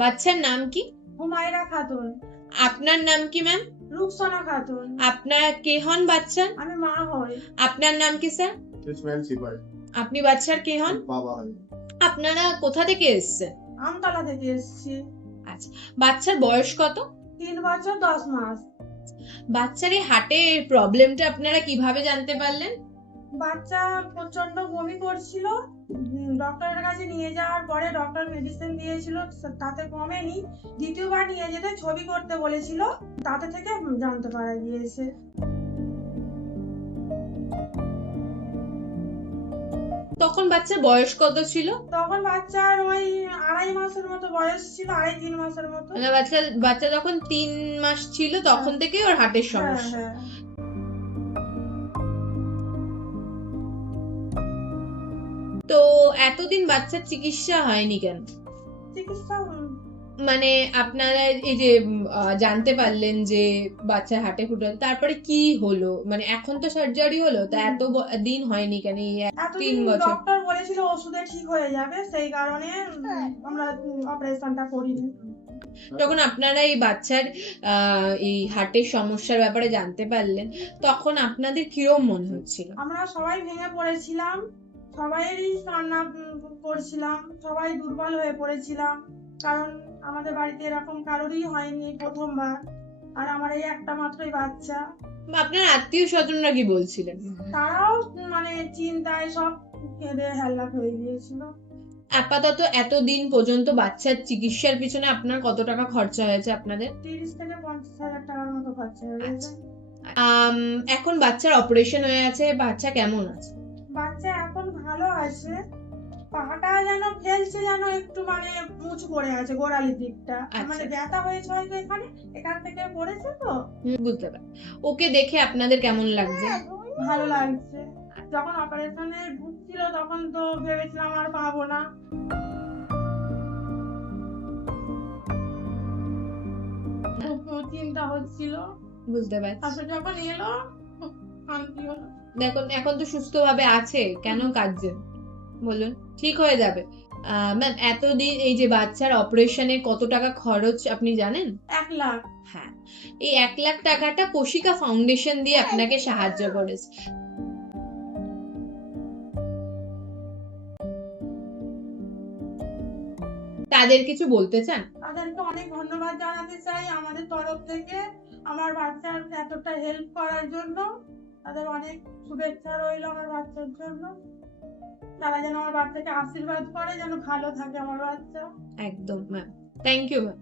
বাচ্চার নাম কি? হুমায়রা খাতুন। আপনার নাম কি ম্যাম? রুকসানা খাতুন। আপনার কে হন বাচ্চার? আমি মা হই। আপনার নাম কি স্যার? ইসমাইল সিপাই। আপনি বাচ্চার কে হন? বাবা হয়। আপনারা কোথা থেকে এসেছেন? আমতলা থেকে এসেছি। আচ্ছা, বাচ্চার বয়স কত? 3 বছর 10 মাস। বাচ্চার এই হার্টের প্রবলেমটা আপনারা কিভাবে জানতে পারলেন? বাচ্চা প্রচন্ড বমি করছিল। ডক্টরের কাছে নিয়ে যাওয়ার পরে ডক্টর মেডিসিন দিয়েছিল, তাতে কমেনি। দ্বিতীয়বার নিয়ে যেতে ছবি করতে বলেছিল, তাতে থেকে জানতে পারা গিয়েছে। তখন বাচ্চার বয়স কত ছিল? তখন বাচ্চার ওই 2.5 মাসের মতো বয়স ছিল, 2.5-3 মাসের মতো। মানে বাচ্চা যখন 3 মাস ছিল তখন থেকেই ওর হার্টের হ্যাঁ সমস্যা। হ্যাঁ। তো এতদিন বাচ্চার চিকিৎসা হয়নি কেন? চিকিৎসা মানে আপনারা এই যে জানতে পারলেন যে বাচ্চার হার্টে ফুটো, তারপরে কি হলো? মানে এখন তো সার্জারি হলো, তা এত দিন হয়নি কেন? এই 3 এতদিন বছর ডক্টর বলেছিল ওষুধে ঠিক হয়ে যাবে, সেই কারণে আমরা অপারেশনটা করিনি। যখন আপনারা এই বাচ্চার এই হার্টের সমস্যার ব্যাপারে জানতে পারলেন, তখন আপনাদের কিরকম মনে হচ্ছিল? আমরা সবাই ভেঙে পড়েছিলাম, সবাইয়েরই কান্না করছিলাম, সবাই দুর্বল হয়ে পড়েছিলাম। কারণ আমাদের বাড়িতে এরকম কারোরই হয়নি, প্রথমবার। আর আমার এই একটা মাত্রই বাচ্চা। আপনার আত্মীয় স্বজনরা কি বলছিলেন? তারাও মানে চিন্তায় সব কেঁদে হেল্লাক হয়ে গিয়েছিল। আপাতত এতদিন পর্যন্ত বাচ্চার চিকিৎসার পিছনে আপনার কত টাকা খরচা হয়েছে আপনাদের? 30 থেকে 50 হাজার টাকার মতো খরচা হয়ে গেছে। এখন বাচ্চার অপারেশন হয়ে আছে, বাচ্চা কেমন আছে? বাচ্চা এখন ভালো আছে। পাটা যেন ফেলছে, যেন একটু মানে মুচ পড়ে আছে গোড়ালির দিকটা। মানে ব্যথা হয়েছে হয়তো এখান থেকে পড়েছে তো। বুঝতে পারি। ওকে দেখে আপনাদের কেমন লাগছে? ভালো লাগছে। যখন অপারেশনে ঢুকছিল তখন তো ভেবেছিলাম আর পাবো না। খুব চিন্তা হচ্ছিল। বুঝতে পারছি। তারপর যখন এলো খুব শান্তি হলো। দেখুন এখন তো সুস্থভাবে আছে, কেন কাঁদছেন বলুন? ঠিক হয়ে যাবে। ম্যাম, এতদিন এই যে বাচ্চার অপারেশনে কত টাকা খরচ আপনি জানেন? 1 লাখ। হ্যাঁ, এই 1 লাখ টাকাটা কোশিকা ফাউন্ডেশন দিয়ে আপনাকে সাহায্য করেছে। তাদের কিছু বলতে চান? তাদেরকে অনেক ধন্যবাদ জানাতে চাই আমাদের তরফ থেকে, আমার বাচ্চার এতটা হেল্প করার জন্য। তাদের অনেক শুভেচ্ছা রইল আমার বাচ্চার জন্য। তারা যেন আমার বাচ্চাকে আশীর্বাদ করে, যেন ভালো থাকে আমার বাচ্চা। একদম ম্যাম, থ্যাংক ইউ ম্যাম।